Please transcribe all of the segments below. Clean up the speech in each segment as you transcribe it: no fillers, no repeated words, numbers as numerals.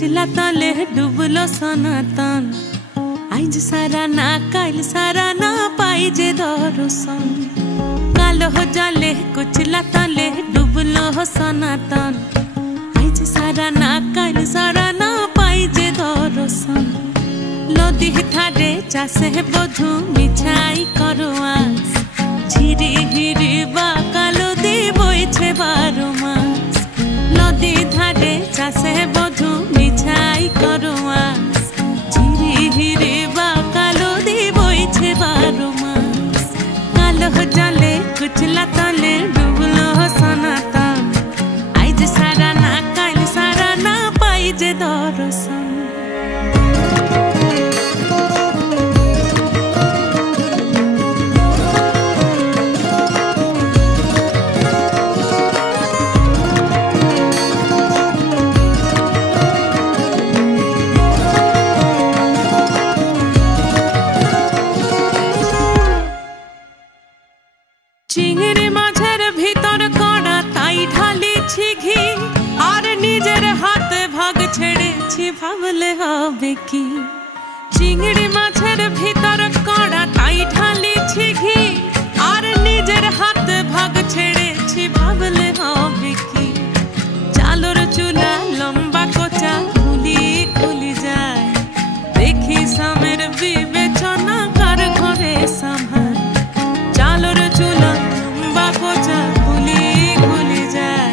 कुचला तले डुबलो सनातन आइज सारा ना काल सारा ना पाई जे दर्शन कालो हो जाले कुचला तले डुबलो सनातन आइज सारा ना काल सारा ना पाई जे दर्शन नदी थारे चासे बधु मिछाई करो आस झिरी हिरी बा कालो दी बोइछे 12 मास नदी धारे चासे बधु मिछाई करो आस झिरी हिरी बा कालो दी बोइछे 12 मास कालो जाले कुचला तले डुबलो सनातन आइज सारा ना काल सारा ना पाई जे दर्शन चिंगड़ी माझेर भीतर कड़ा ताई ढाली घी और निजेर हाथे भाग छेड़ेछि भाबले हबे कि चिंगड़ी माझेर भीतर कड़ा ताई ढाली घी और निजेर हाथे भाग छेड़ेछि भाबले हबे कि चालोर चूला लम्बा कोचा खुली खुली जाए देखी सामेर विवेचना कार घरे संभाल चालोर चूला लम्बा कोचा खुली खुली जाए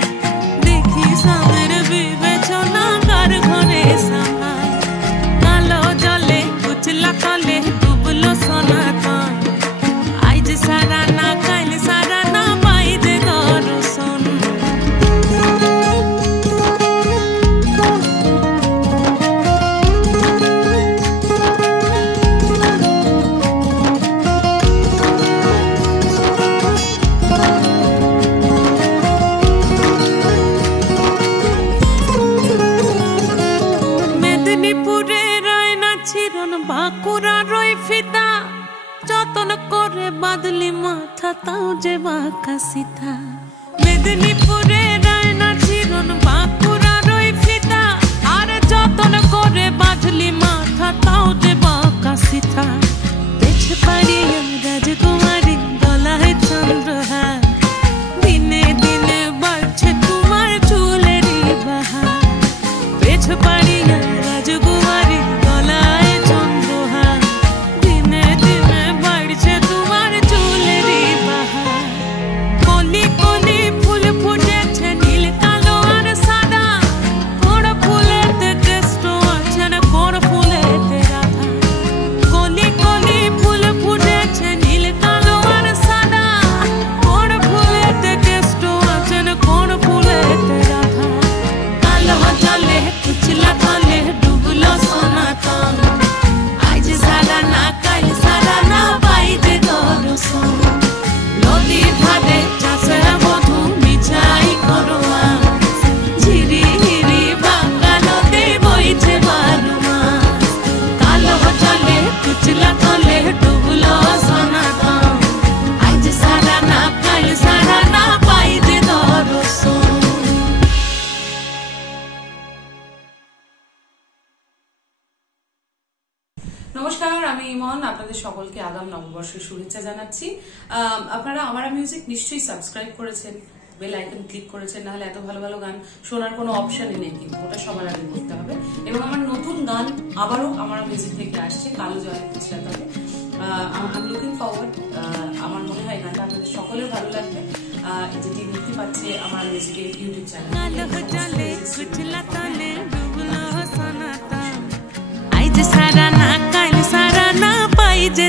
देखी सामेर विवेचना कार घरे संभाल कालो जले कुचला तले डुबलो सनातन आइज सारा ना काल सारा ना पाई जे दर्शन बाकुरा रोई फिता जतन करे बादली माथा ताऊ जे बाका सीता मेदिनीपुरे रायना चिरन बाकुरा रोई फिता आरे जतन करे बादली माथा ताऊ जे बाका सीता पेछ पाड़ी राजकुमारी गलाय चंद्रहार दिने दिने बढ़छे तुम्हार चुलेरी बहार पेछ पाड़ी राजकुमारी गलाय नमस्कार आमी इमन आपनादेर सकलके आगाम नवबर्षेर शुभेच्छा जानाচ্ছি আপনারা আমারা মিউজিক নিশ্চয়ই সাবস্ক্রাইব করেছেন বেল আইকন ক্লিক করেছেন না হলে এত ভালো ভালো গান শোনার কোনো অপশনই নেই কিন্তু ওটা সবার আগে করতে হবে এবং আমার নতুন গান আবারও আমারা মিউজিক থেকে আসছে কালো জলে কুচলা তলে আই এম লুকিং ফরওয়ার্ড আমার মনে হয় গানটা আপনাদের সকলের ভালো লাগবে যেটি মুক্তি পাচ্ছে আমার মিউজিকের ইউটিউব চ্যানেল কালো জলে কুচলা তলে ডুবলো সনাতন আইজ সারা না কাল সারা না পাই যে